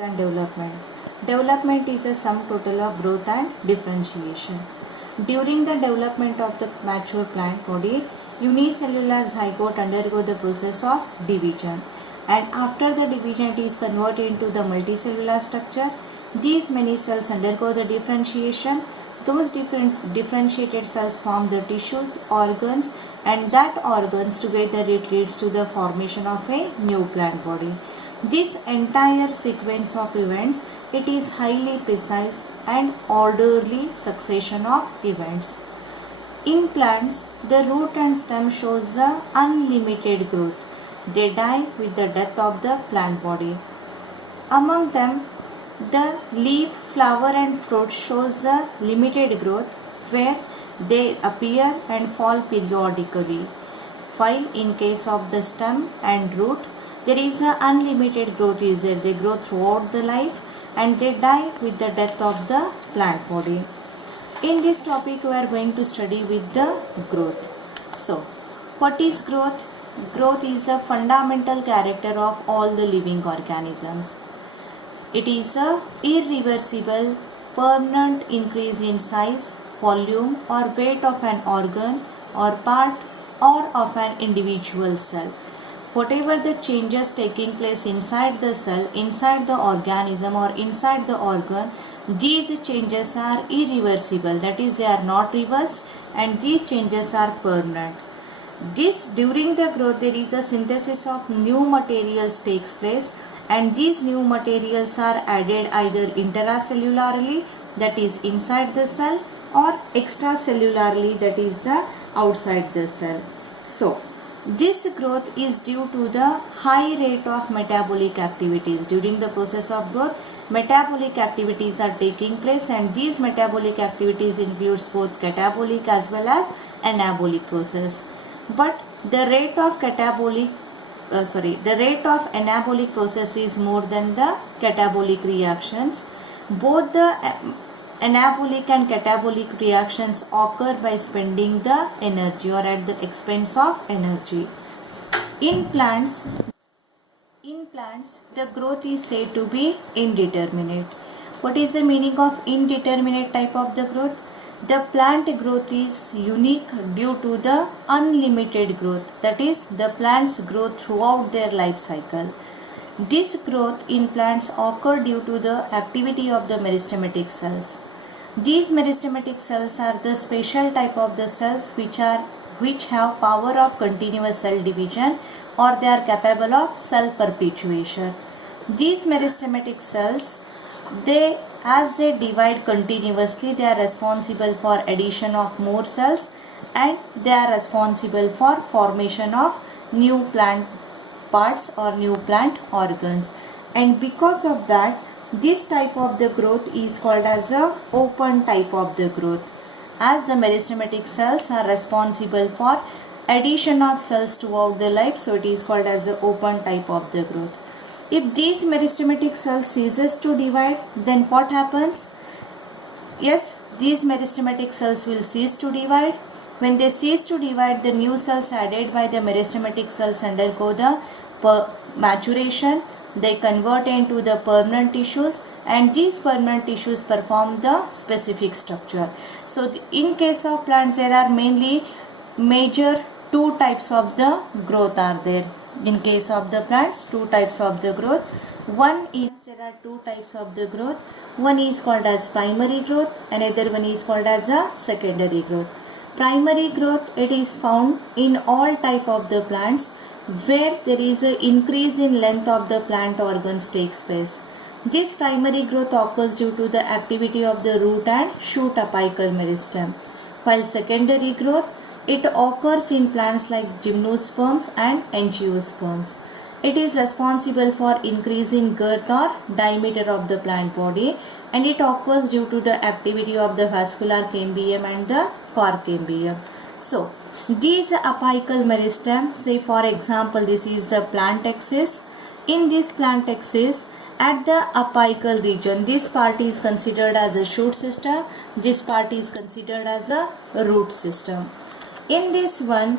and development. Development is a sum total of growth and differentiation. During the development of the mature plant body, unicellular zygote undergo the process of division, and after the division it is converted into the multicellular structure. These many cells undergo the differentiation. Those differentiated cells form the tissues, organs, and that organs together it leads to the formation of a new plant body. This entire sequence of events, it is highly precise and orderly succession of events. In plants, the root and stem shows the unlimited growth. They die with the death of the plant body. Among them, the leaf, flower and fruit shows the limited growth where they appear and fall periodically. While in case of the stem and root, there is a unlimited growth is there. They grow throughout the life and they die with the death of the plant body. In this topic we are going to study with the growth. So, what is growth? Growth is the fundamental character of all the living organisms. It is a irreversible, permanent increase in size, volume or weight of an organ or part or of an individual cell. Whatever the changes taking place inside the cell, inside the organism or inside the organ, these changes are irreversible. That is, they are not reversed and these changes are permanent. During the growth there is a synthesis of new materials takes place, and these new materials are added either intracellularly, that is inside the cell, or extracellularly, that is the outside the cell. So, this growth is due to the high rate of metabolic activities. During the process of growth, metabolic activities are taking place, and these metabolic activities includes both catabolic as well as anabolic process. But the rate of anabolic process is more than the catabolic reactions. Both the anabolic and catabolic reactions occur by spending the energy or at the expense of energy. In plants, the growth is said to be indeterminate. What is the meaning of indeterminate type of the growth? The plant growth is unique due to the unlimited growth. That is, the plants grow throughout their life cycle. This growth in plants occur due to the activity of the meristematic cells. These meristematic cells are the special type of the cells which have power of continuous cell division, or they are capable of cell perpetuation. These meristematic cells, as they divide continuously, they are responsible for addition of more cells and they are responsible for formation of new plant parts or new plant organs. And because of that, this type of the growth is called as a open type of the growth, as the meristematic cells are responsible for addition of cells throughout the life, so it is called as the open type of the growth. If these meristematic cells ceases to divide, then what happens? Yes, these meristematic cells will cease to divide. When they cease to divide, the new cells added by the meristematic cells undergo the maturation. They convert into the permanent tissues, and these permanent tissues perform the specific structure. So in case of plants, there are mainly major two types of the growth are there. In case of the plants, two types of the growth. There are two types of the growth. One is called as primary growth, another one is called as a secondary growth. Primary growth, it is found in all type of the plants where there is an increase in length of the plant organs takes place. This primary growth occurs due to the activity of the root and shoot apical meristem. While secondary growth, it occurs in plants like gymnosperms and angiosperms. It is responsible for increasing girth or diameter of the plant body, and it occurs due to the activity of the vascular cambium and the cork cambium. So, these apical meristem, say for example this is the plant axis. In this plant axis, at the apical region, this part is considered as a shoot system, this part is considered as a root system. In this one,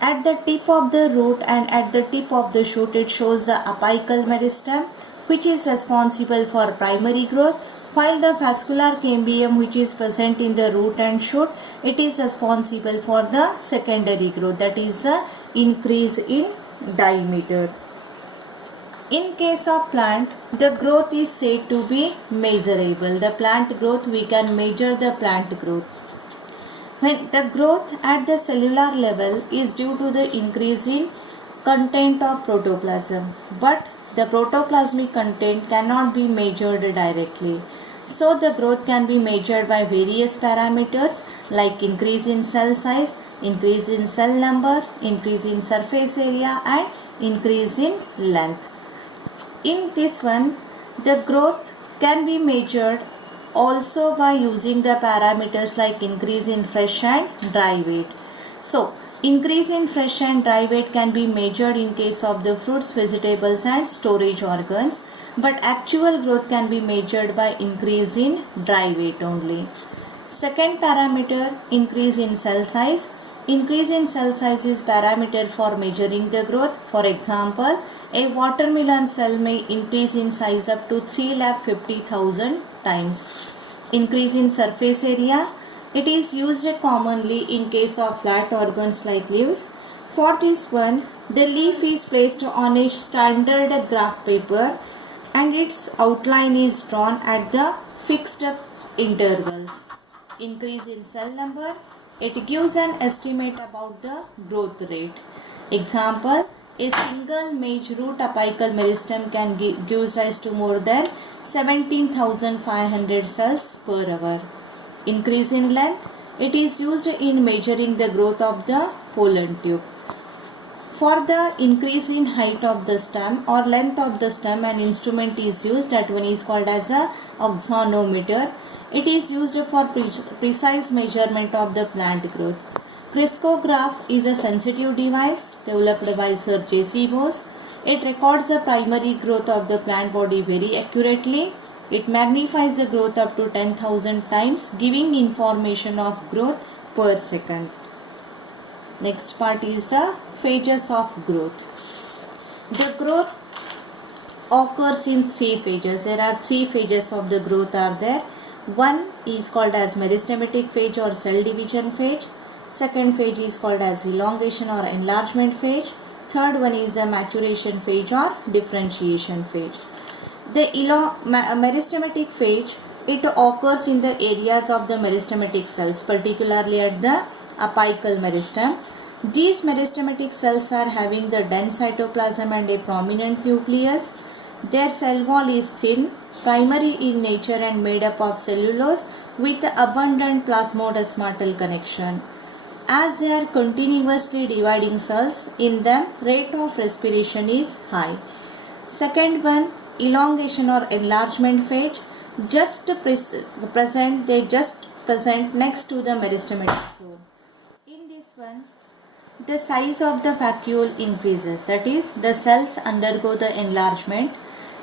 at the tip of the root and at the tip of the shoot, it shows the apical meristem, which is responsible for primary growth, while the vascular cambium, which is present in the root and shoot, it is responsible for the secondary growth, that is the increase in diameter. In case of plant, the growth is said to be measurable. The plant growth, we can measure the plant growth. When the growth at the cellular level is due to the increase in content of protoplasm, but the protoplasmic content cannot be measured directly. So the growth can be measured by various parameters like increase in cell size, increase in cell number, increase in surface area, and increase in length. In this one, the growth can be measured also by using the parameters like increase in fresh and dry weight. So, increase in fresh and dry weight can be measured in case of the fruits, vegetables and storage organs, but actual growth can be measured by increase in dry weight only. Second parameter, increase in cell size. Increase in cell size is parameter for measuring the growth. For example, a watermelon cell may increase in size up to 3,50,000 times. Increase in surface area. It is used commonly in case of flat organs like leaves. For this one, the leaf is placed on a standard graph paper and its outline is drawn at the fixed intervals. Increase in cell number. It gives an estimate about the growth rate. Example, a single mage root apical meristem can give rise to more than 17,500 cells per hour. Increase in length. It is used in measuring the growth of the pollen tube. For the increase in height of the stem or length of the stem, an instrument is used. That one is called as a axonometer. It is used for precise measurement of the plant growth. Criscograph is a sensitive device developed by Sir J.C. Bose. It records the primary growth of the plant body very accurately. It magnifies the growth up to 10,000 times, giving information of growth per second. Next part is the phases of growth. The growth occurs in three phases. There are three phases of the growth are there. One is called as meristematic phase or cell division phase. Second phase is called as elongation or enlargement phase. Third one is the maturation phase or differentiation phase. The meristematic phase, it occurs in the areas of the meristematic cells, particularly at the apical meristem. These meristematic cells are having the dense cytoplasm and a prominent nucleus. Their cell wall is thin, primary in nature and made up of cellulose with abundant plasmodesmatal connection. As they are continuously dividing cells, in them rate of respiration is high. Second one, elongation or enlargement phase, just present next to the meristematic zone. In this one, the size of the vacuole increases, that is, the cells undergo the enlargement.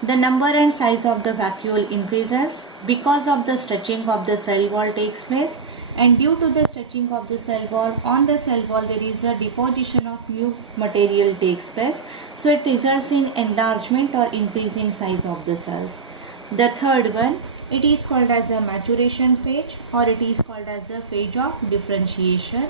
The number and size of the vacuole increases because of the stretching of the cell wall takes place, and due to the stretching of the cell wall, on the cell wall there is a deposition of new material takes place, so it results in enlargement or increase in size of the cells. The third one, it is called as a maturation phase or it is called as a phase of differentiation.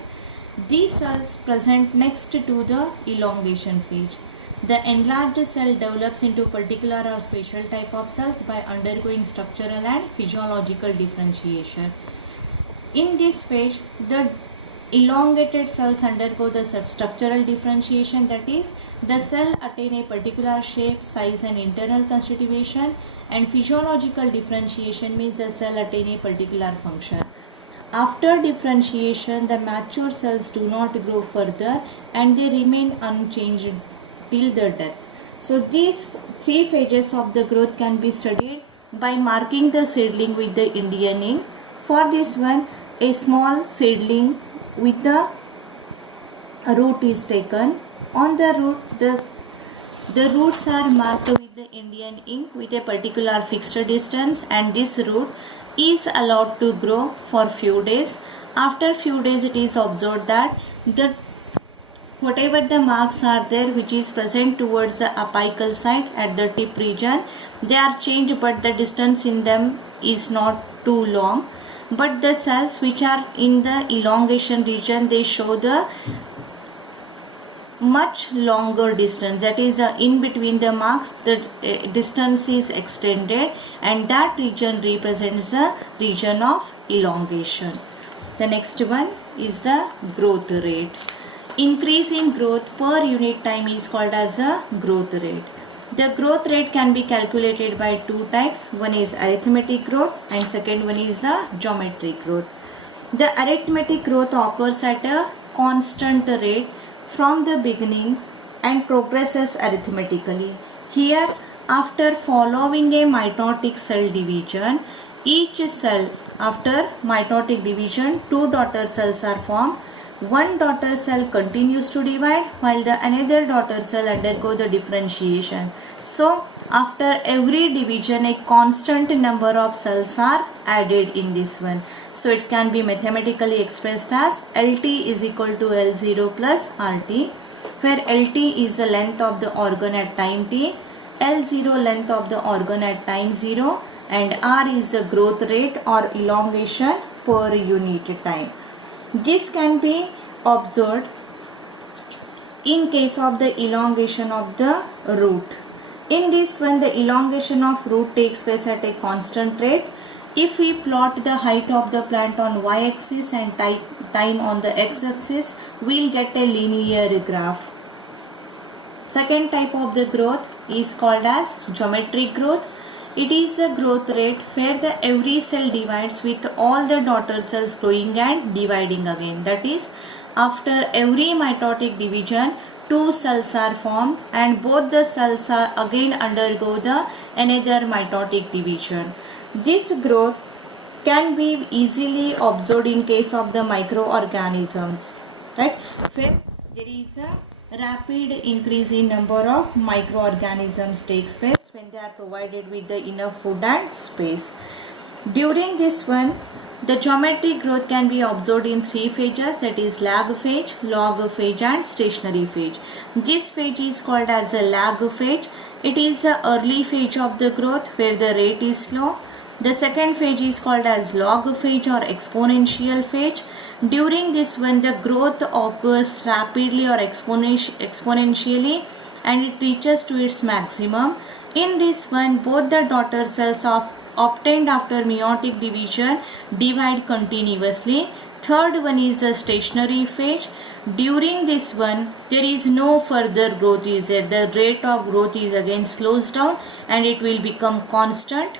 These cells present next to the elongation phase. The enlarged cell develops into particular or special type of cells by undergoing structural and physiological differentiation. In this phase, the elongated cells undergo the structural differentiation, that is, the cell attain a particular shape, size and internal constitution, and physiological differentiation means the cell attain a particular function. After differentiation, the mature cells do not grow further and they remain unchanged till the death. So these three phases of the growth can be studied by marking the seedling with the Indian ink. For this one, a small seedling with the root is taken. On the root, the roots are marked with the Indian ink with a particular fixed distance, and this root is allowed to grow for few days. After few days, it is observed that the whatever the marks are there which is present towards the apical side at the tip region, they are changed, but the distance in them is not too long. But the cells which are in the elongation region, they show the much longer distance, that is in between the marks the distance is extended, and that region represents the region of elongation. The next one is the growth rate. Increase in growth per unit time is called as a growth rate. The growth rate can be calculated by two types. One is arithmetic growth and second one is the geometric growth. The arithmetic growth occurs at a constant rate from the beginning and progresses arithmetically. Here, after following a mitotic cell division, each cell after mitotic division, two daughter cells are formed. One daughter cell continues to divide while the another daughter cell undergo the differentiation. So, after every division, a constant number of cells are added in this one. So, it can be mathematically expressed as LT is equal to L0 plus RT, where LT is the length of the organ at time t, L0 length of the organ at time 0, and R is the growth rate or elongation per unit time. This can be observed in case of the elongation of the root. In this one, the elongation of root takes place at a constant rate. If we plot the height of the plant on y-axis and time on the x-axis, we'll get a linear graph. Second type of the growth is called as geometric growth. It is a growth rate where the every cell divides with all the daughter cells growing and dividing again. That is, after every mitotic division, two cells are formed and both the cells are again undergo the another mitotic division. This growth can be easily observed in case of the microorganisms, right? Where there is a rapid increase in number of microorganisms takes place when they are provided with the enough food and space. During this one, the geometric growth can be observed in three phases, that is lag phase, log phase and stationary phase. This phase is called as a lag phase. It is the early phase of the growth where the rate is slow. The second phase is called as log phase or exponential phase. During this one, the growth occurs rapidly or exponentially and it reaches to its maximum. In this one, both the daughter cells of obtained after meiotic division divide continuously. Third one is a stationary phase. During this one, there is no further growth is there. The rate of growth is again slows down and it will become constant.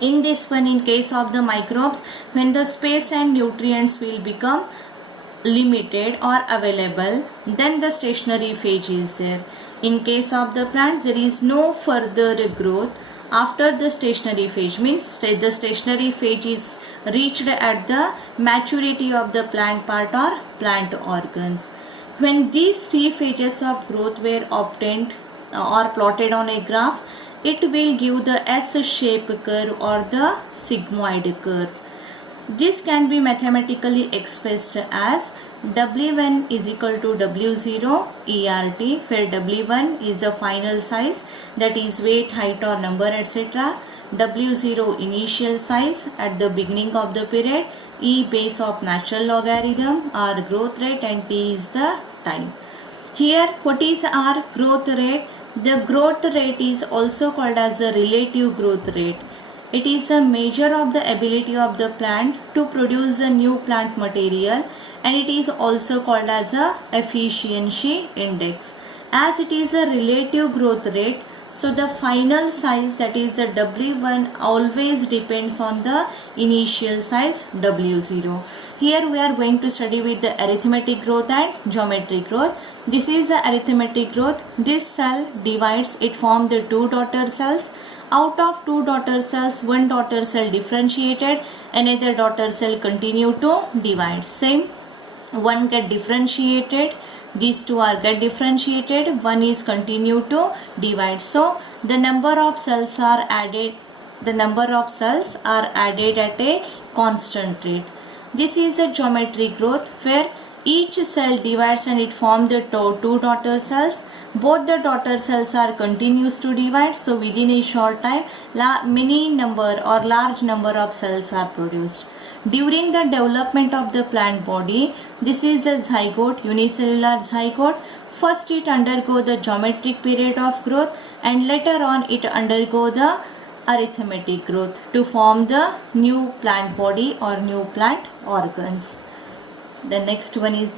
In this one, in case of the microbes, when the space and nutrients will become limited or available, then the stationary phase is there. In case of the plants, there is no further growth after the stationary phase, means the stationary phase is reached at the maturity of the plant part or plant organs. When these three phases of growth were obtained or plotted on a graph, it will give the S-shaped curve or the sigmoid curve. This can be mathematically expressed as W1 is equal to W0 ERT, where W1 is the final size, that is weight, height or number etc. W0 initial size at the beginning of the period, E base of natural logarithm, R growth rate and T is the time. Here, what is our growth rate? The growth rate is also called as the relative growth rate. It is a measure of the ability of the plant to produce a new plant material, and it is also called as a efficiency index. As it is a relative growth rate, so the final size, that is the W1, always depends on the initial size W0. Here we are going to study with the arithmetic growth and geometric growth. This is the arithmetic growth. This cell divides, it forms the two daughter cells. Out of two daughter cells, one daughter cell differentiated, another daughter cell continue to divide. Same, one get differentiated, these two are get differentiated, one is continue to divide. So the number of cells are added, at a constant rate. This is the geometric growth where Each cell divides and it forms the two daughter cells. Both the daughter cells are continues to divide, so within a short time many number or large number of cells are produced. During the development of the plant body, this is the zygote, unicellular zygote. First it undergo the geometric period of growth and later on it undergo the arithmetic growth to form the new plant body or new plant organs. The next one is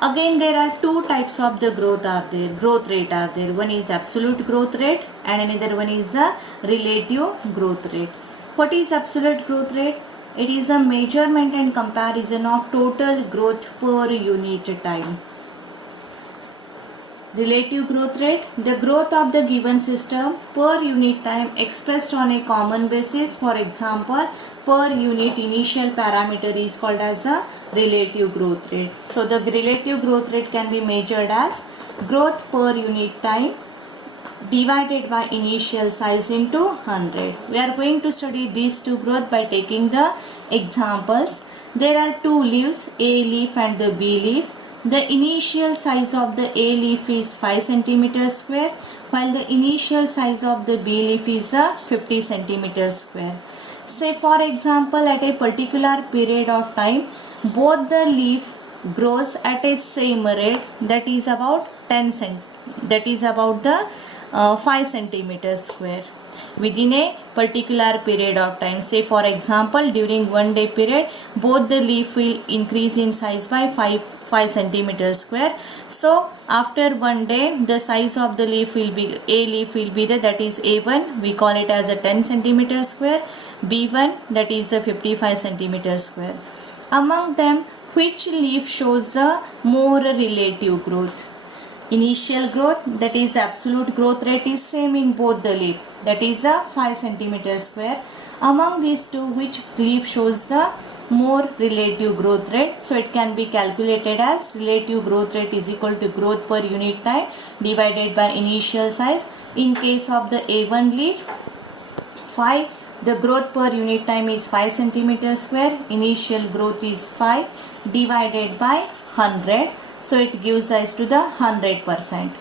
again there are two types of the growth rate are there. One is absolute growth rate and another one is the relative growth rate. What is absolute growth rate? It is a measurement and comparison of total growth per unit time. Relative growth rate, the growth of the given system per unit time expressed on a common basis. For example, per unit initial parameter is called as a relative growth rate. So the relative growth rate can be measured as growth per unit time divided by initial size into 100. We are going to study these two growth by taking the examples. There are two leaves, A leaf and the B leaf. The initial size of the A leaf is 5 cm square while the initial size of the B leaf is 50 cm square. Say for example at a particular period of time both the leaf grows at a same rate, that is about 5 cm square within a particular period of time. Say for example during 1 day period both the leaf will increase in size by 5 cm square. So after 1 day the size of the leaf will be, A leaf will be there, that is A1, we call it as a 10 cm square, B1 that is the 55 cm square. Among them which leaf shows the more relative growth? Initial growth, that is absolute growth rate, is same in both the leaf, that is a 5 cm square. Among these two which leaf shows the more relative growth rate? So it can be calculated as relative growth rate is equal to growth per unit time divided by initial size. In case of the A1 leaf, 5, the growth per unit time is 5 cm square, initial growth is 5 divided by 100, so it gives rise to the 100%.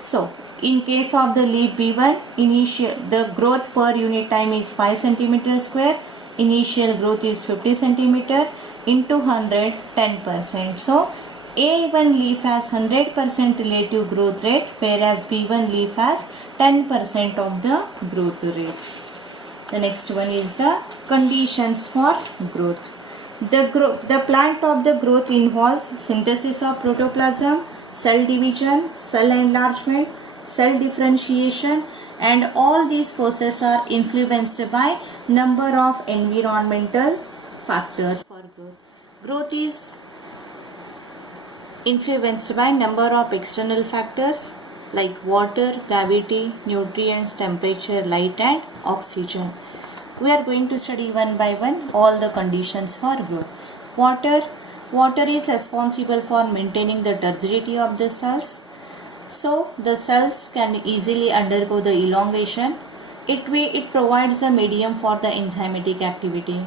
So in case of the leaf B1, the growth per unit time is 5 cm square, initial growth is 50 cm into 100, 10%. So A1 leaf has 100% relative growth rate whereas B1 leaf has 10% of the growth rate. The next one is the conditions for growth. The plant of the growth involves synthesis of protoplasm, cell division, cell enlargement, cell differentiation, and all these processes are influenced by number of environmental factors for growth. Growth is influenced by number of external factors like water, gravity, nutrients, temperature, light and oxygen. We are going to study one by one all the conditions for growth. Water is responsible for maintaining the turbidity of the cells. So the cells can easily undergo the elongation. It provides a medium for the enzymatic activity.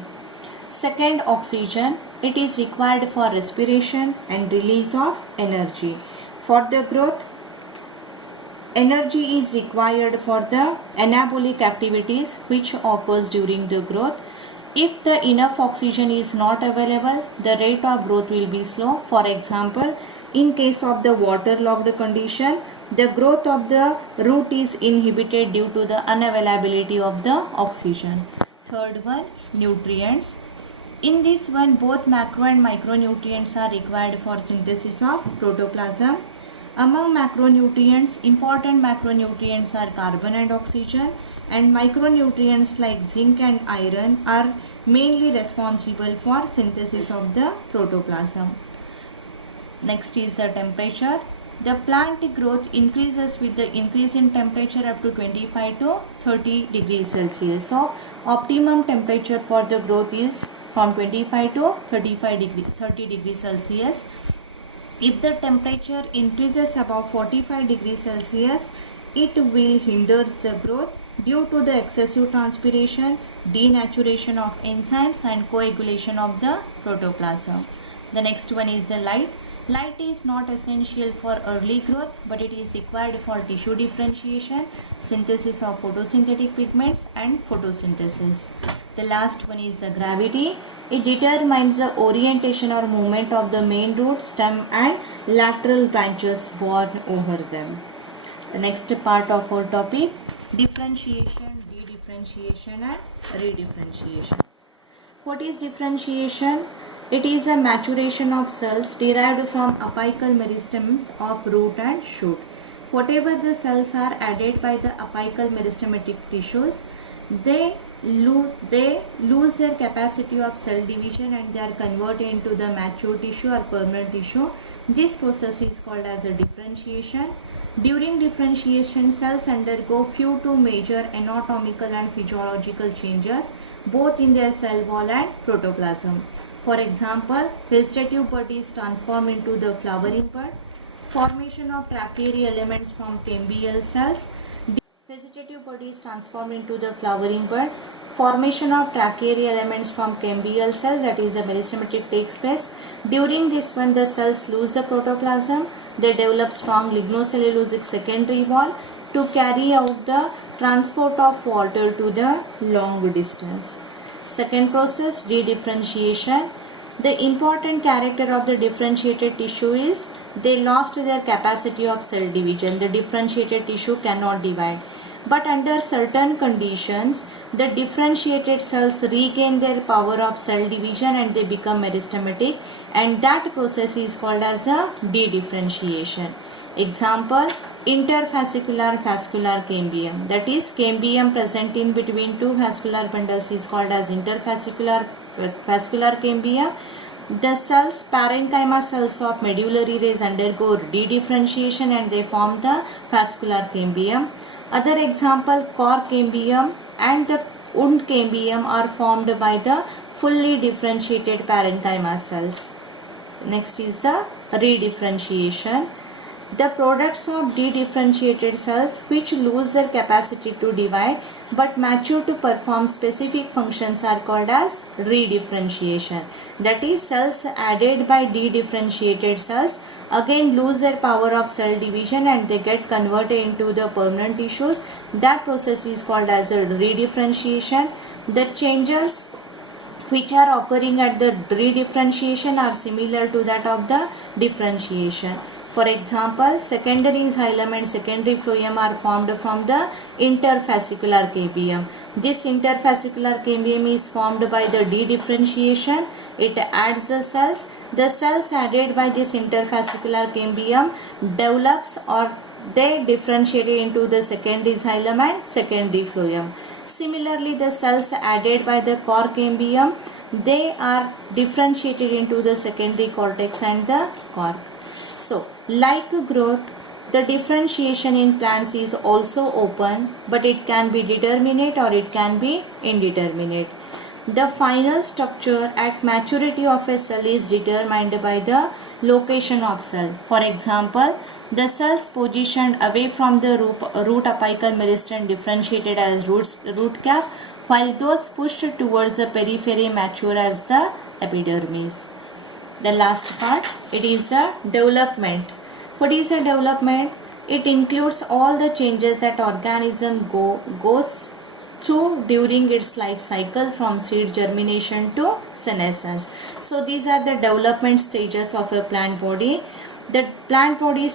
Second, oxygen. It is required for respiration and release of energy. For the growth, energy is required for the anabolic activities which occurs during the growth. If the enough oxygen is not available, the rate of growth will be slow. For example, in case of the waterlogged condition, the growth of the root is inhibited due to the unavailability of the oxygen. Third one, nutrients. In this one, both macro and micronutrients are required for synthesis of protoplasm. Among macronutrients, important macronutrients are carbon and oxygen, and micronutrients like zinc and iron are mainly responsible for synthesis of the protoplasm. Next is the temperature. The plant growth increases with the increase in temperature up to 25 to 30 degrees Celsius. So optimum temperature for the growth is from 25 to 30 degrees Celsius. If the temperature increases above 45 degrees Celsius, it will hinder the growth due to the excessive transpiration, denaturation of enzymes and coagulation of the protoplasm. The next one is the light. Light is not essential for early growth, but it is required for tissue differentiation, synthesis of photosynthetic pigments, and photosynthesis. The last one is the gravity. It determines the orientation or movement of the main root, stem, and lateral branches borne over them. The next part of our topic: differentiation, dedifferentiation, and redifferentiation. What is differentiation? It is a maturation of cells derived from apical meristems of root and shoot. Whatever the cells are added by the apical meristematic tissues, they lose their capacity of cell division and they are converted into the mature tissue or permanent tissue. This process is called as a differentiation. During differentiation, cells undergo few to major anatomical and physiological changes both in their cell wall and protoplasm. For example, vegetative bud is transformed into the flowering bud. Formation of tracheary elements from cambial cells. Vegetative bud is transformed into the flowering bud. Formation of tracheary elements from cambial cells, that is the meristematic, takes place. During this one, the cells lose the protoplasm. They develop strong lignocellulosic secondary wall to carry out the transport of water to the long distance. Second process, dedifferentiation. The important character of the differentiated tissue is they lost their capacity of cell division. The differentiated tissue cannot divide. But under certain conditions, the differentiated cells regain their power of cell division and they become meristematic, and that process is called as a dedifferentiation. Example, interfascicular fascicular cambium, that is cambium present in between two fascicular bundles is called as interfascicular fascicular cambium. The cells, parenchyma cells of medullary rays, undergo dedifferentiation and they form the fascicular cambium. Other example, cork cambium and the und cambium are formed by the fully differentiated parenchyma cells. Next is the redifferentiation. The products of dedifferentiated cells which lose their capacity to divide but mature to perform specific functions are called as redifferentiation. That is, cells added by dedifferentiated cells again lose their power of cell division and they get converted into the permanent tissues. That process is called as a redifferentiation. The changes which are occurring at the redifferentiation are similar to that of the differentiation. For example, secondary xylem and secondary phloem are formed from the interfascicular cambium. This interfascicular cambium is formed by the dedifferentiation. It adds the cells. The cells added by this interfascicular cambium develops or they differentiate into the secondary xylem and secondary phloem. Similarly, the cells added by the cork cambium, they are differentiated into the secondary cortex and the cork. So, like growth, the differentiation in plants is also open, but it can be determinate or it can be indeterminate. The final structure at maturity of a cell is determined by the location of cell. For example, the cells positioned away from the root apical meristem differentiated as root cap, while those pushed towards the periphery mature as the epidermis. The last part, it is the development. What is the development? It includes all the changes that organism goes through during its life cycle from seed germination to senescence. So these are the development stages of a plant body. The plant body